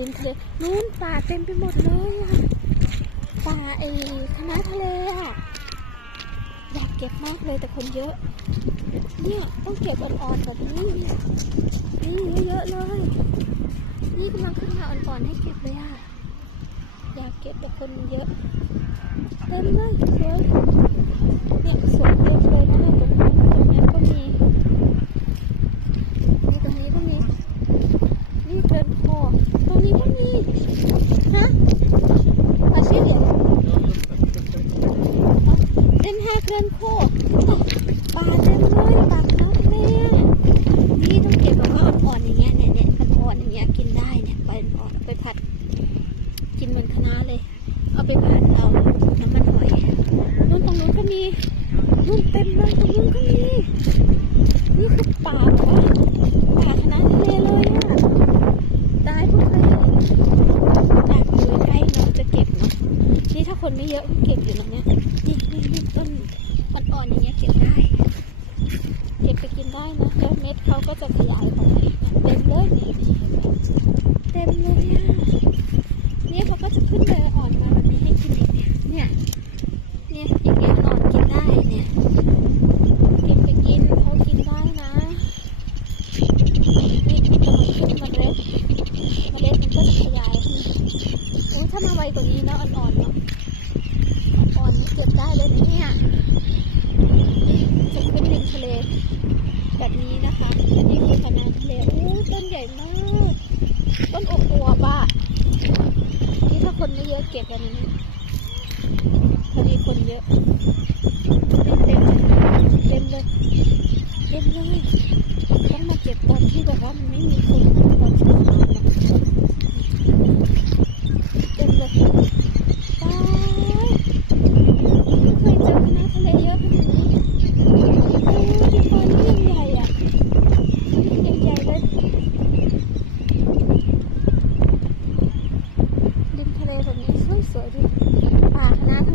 ริมทะเลนู้นป่าเต็มไปหมดเลยอะป่าไอคณะทะเลอะอยากเก็บมากเลยแต่คนเยอะ เนี่ยต้องเก็บอ่อนๆแบบนี้เนี่ยนี่เยอะๆเลย นี่กำลังขึ้นมาอ่อนๆให้เก็บเลยอะอยากเก็บแต่คนเยอะเต็มเลยสวยเนี่ยสวยเต็มเลยนะตรงนั้นก็มีนี่ตรงนี้ก็มี นี่เกินคอตรงนี้ก็มี ฮะอาชีพเหรอ เต็มแห่เกินโคปลาเต็มเลยปลาน้ำทะเลอะนี่ต้องเก็บแบบว่าอ่อนๆอย่างเงี้ยเนี่ยเนี่ยอ่อนๆอย่างเงี้ยกินได้เนี่ยไปอ่อนไปผัด กินเหมือนคะน้าเลย เอาไปผัดเอาน้ำมันหอยนู่นตรงนู้นก็มีนู่นเต็มเลยตรงนู้นก็มีนี่คือป่าแบบว่าป่าคณะทะเลเลยอะตายพวกเลยอยากอยู่ใกล้เนาะจะเก็บเนาะนี่ถ้าคนไม่เยอะก็เก็บอยู่ตรงเนี้ยนี่นี่นี่ต้น อ่อนๆอย่างเงี้ยเก็บได้ เก็บไปกินได้นะแล้วเม็ดเขาก็จะขยายออกเต็มเลยนี่เห็มเต็มเลยเนี่ยเขาก็จะขึ้นเลยอ่อนมาแบบนี้ให้กินอีกเนี่ยเนี่ยเนี่ยอย่างเงี้ยอ่อนกินได้เนี่ยเก็บไปกินเขากินได้นะนี่มันขึ้นมาเร็วเมล็ดมันก็จะขยายโอ้ถ้ามาไวกว่านี้นะอ่อนๆเนาะอ่อนๆนี่เก็บได้เลยนะเนี่ยจะขึ้นริมทะเล แบบนี้นะคะ อันนี้คือคะน้าทะเลโอ้ยต้นใหญ่ มาก ต้นอบอวบอะนี่ถ้าคนไม่เยอะเก็บกันนี้พอดีคนเยอะไม่เต็มเต็มเลยเต็มเลยต้องมาเก็บตอนที่บอกว่ามันไม่มีคนตอนเช้าๆนะเต็มเลยตายไม่เคยเจอคณะทะเลเยอะขนาดนี้โอ้ยที่ตอนนี้ยังใหญ่อะยังใหญ่เลย ริม